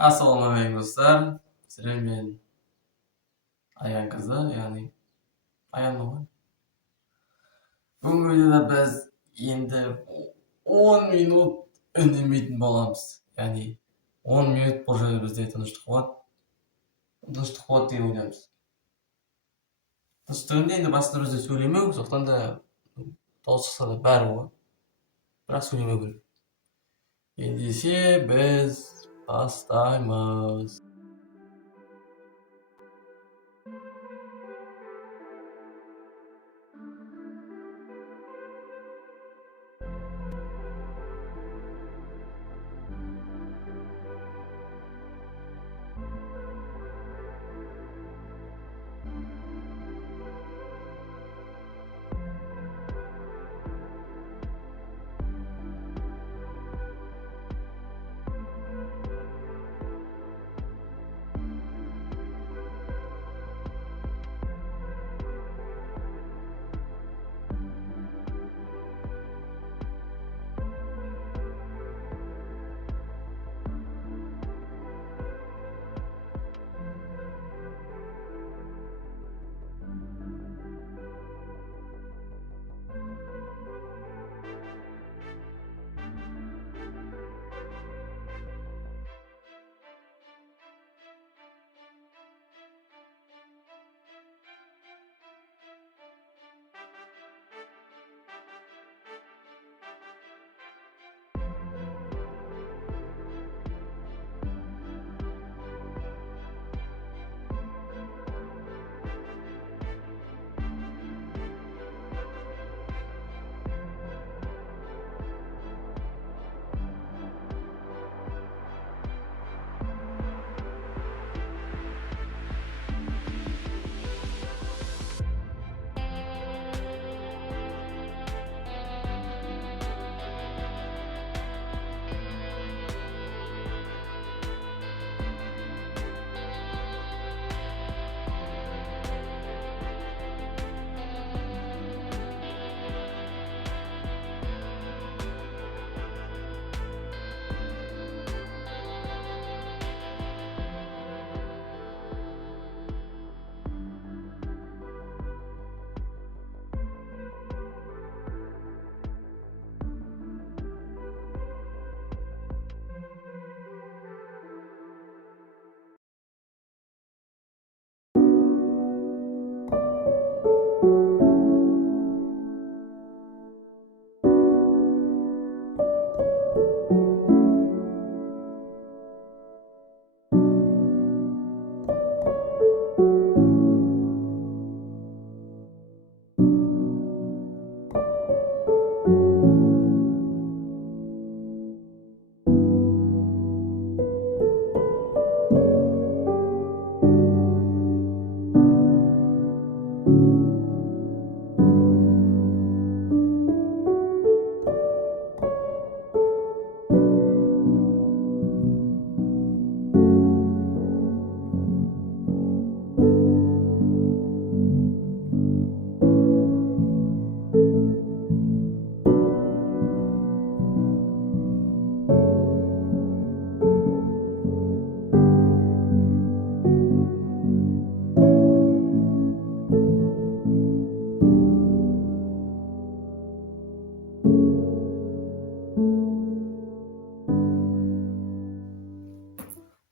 Ассалаумағалейкум достар. Сіздермен Аян қызы, яғни Аян ғой. Бүгінгі видеода біз енді 10 минут үндемейтін боламыз. Яғни 10 минут бұл жерде бізде тыныштық болады. Тыныштық болады деген ойлаймыз. Тыныштығында енді басында бізде сөйлемеу, сондықтан да толшықса да бәрі ғой. Бірақ сөйлемеу керек. Ендеше біз бастаймыз.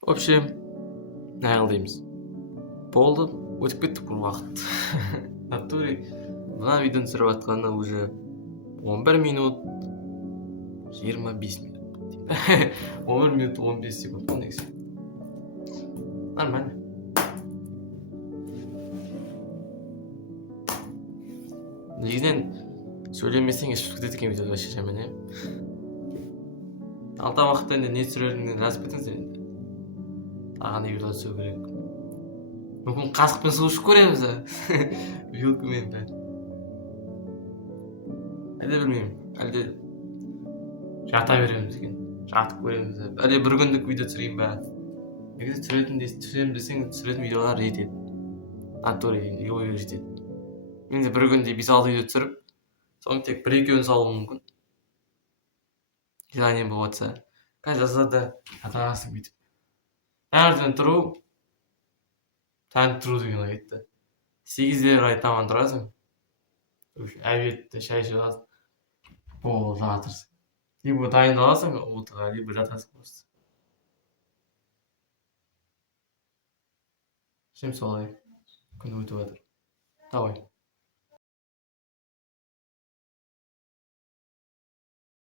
В общем, дейміз. Болды, өтіп кеттік бұл уақыт. Натуре, мына видеоны түсіріп жатқанына уже 11 минут 25 минут. 11 минут 15 секунд. Нормально. Негізінен сөйлемесең ешбір кетеді екен видеода шешемін, алда уақытта енді не түсіреріңді жазып кетіңіз енді. Ағаны видео түсіру керек. Мүмкін қасықпен су ішіп көреміз, вилкамен бе. Әлде білмеймін, әлде жата береміз екен, жатып көреміз. Әлде бір күндік видео түсірейін бе. Егер түсірем десең, түсіретін видеолар жетеді. Натуре ой жетеді. Мен де бір күнде 5-6 видео түсіріп, соның тек 1-2-ін салуым мүмкін. Желанием болып жатса. Қазір жазда да жатасың бүйтіп. таңертең тұру деген ой кетті. 8-ге қарай таман тұрасың. Обедте шай ішіп аласың. Болды, жатырсың. Либо дайындаласың ұлтыға, либо жатасың просто. Всем солай. Күн өтіп жатыр. Давай.